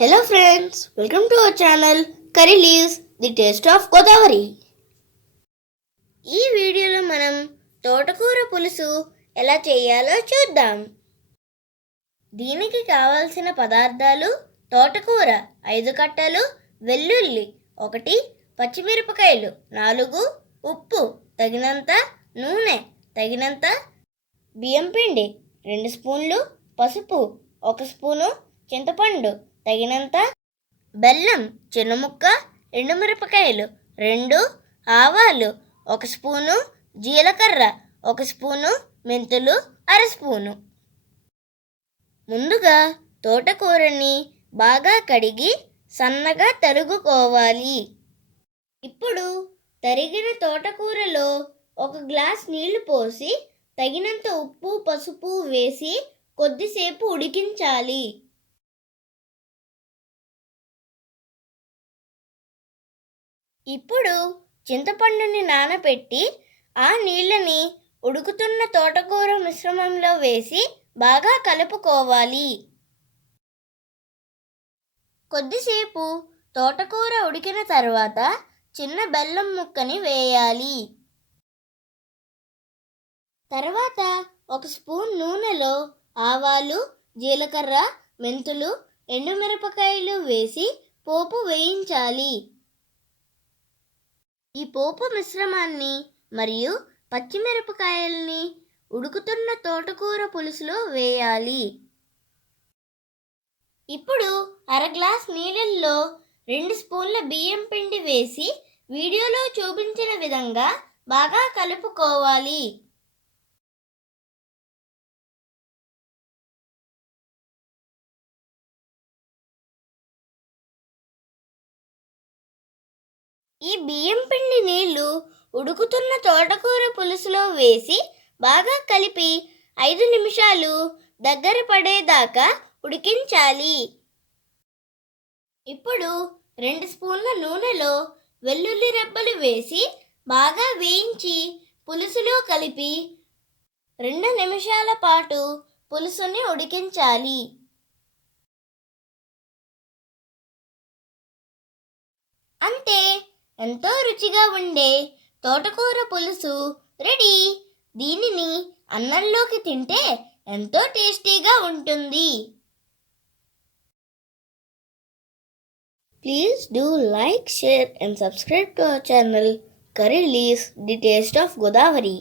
Hello friends, welcome to our channel Curry Leaves, the taste of Godavari. ఈ వీడియోలో మనం తోటకూర పులుసు ఎలా చేయాలో చూద్దాం. దీనికి కావాల్సిన పదార్థాలు: తోటకూర 5 కట్టలు, వెల్లుల్లి 1, పచ్చిమిరపకాయలు 4, ఉప్పు తగినంత, నూనె తగినంత, బియ్యం పిండి 2 స్పూన్లు, పసుపు 1 స్పూను, చింతపండు తగినంత, బెల్లం చిన్న ముక్క, ఎండుమిరపకాయలు 2, ఆవాలు 1 స్పూను, జీలకర్ర 1 స్పూను, మెంతులు 1/2 స్పూను. ముందుగా తోటకూరని బాగా కడిగి సన్నగా తరుగుకోవాలి. ఇప్పుడు తరిగిన తోటకూరలో 1 గ్లాస్ నీళ్లు పోసి తగినంత ఉప్పు, పసుపు వేసి కొద్దిసేపు ఉడికించాలి. ఇప్పుడు చింతపండుని నానబెట్టి ఆ నీళ్ళని ఉడుకుతున్న తోటకూర మిశ్రమంలో వేసి బాగా కలుపుకోవాలి. కొద్దిసేపు తోటకూర ఉడికిన తర్వాత చిన్న బెల్లం ముక్కని వేయాలి. తర్వాత 1 స్పూన్ నూనెలో ఆవాలు, జీలకర్ర, మెంతులు, ఎండుమిరపకాయలు వేసి పోపు వేయించాలి. ఈ పోపు మిశ్రమాన్ని మరియు పచ్చిమిరపకాయల్ని ఉడుకుతున్న తోటకూర పులుసులో వేయాలి. ఇప్పుడు 1/2 గ్లాస్ నీళ్ళల్లో 2 స్పూన్ల బియ్యం పిండి వేసి వీడియోలో చూపించిన విధంగా బాగా కలుపుకోవాలి. ఈ బియ్యం పిండి నీళ్లు ఉడుకుతున్న తోటకూర పులుసులో వేసి బాగా కలిపి 5 నిమిషాలు దగ్గర పడేదాకా ఉడికించాలి. ఇప్పుడు 2 స్పూన్ల నూనెలో వెల్లుల్లి రెబ్బలు వేసి బాగా వేయించి పులుసులో కలిపి 2 నిమిషాల పాటు పులుసుని ఉడికించాలి. అంతే, ఎంతో రుచిగా ఉండే తోటకూర పులుసు రెడీ. దీనిని అన్నంలోకి తింటే ఎంతో టేస్టీగా ఉంటుంది. Please do like, share and subscribe to our channel Curry Leaves, the taste of Godavari.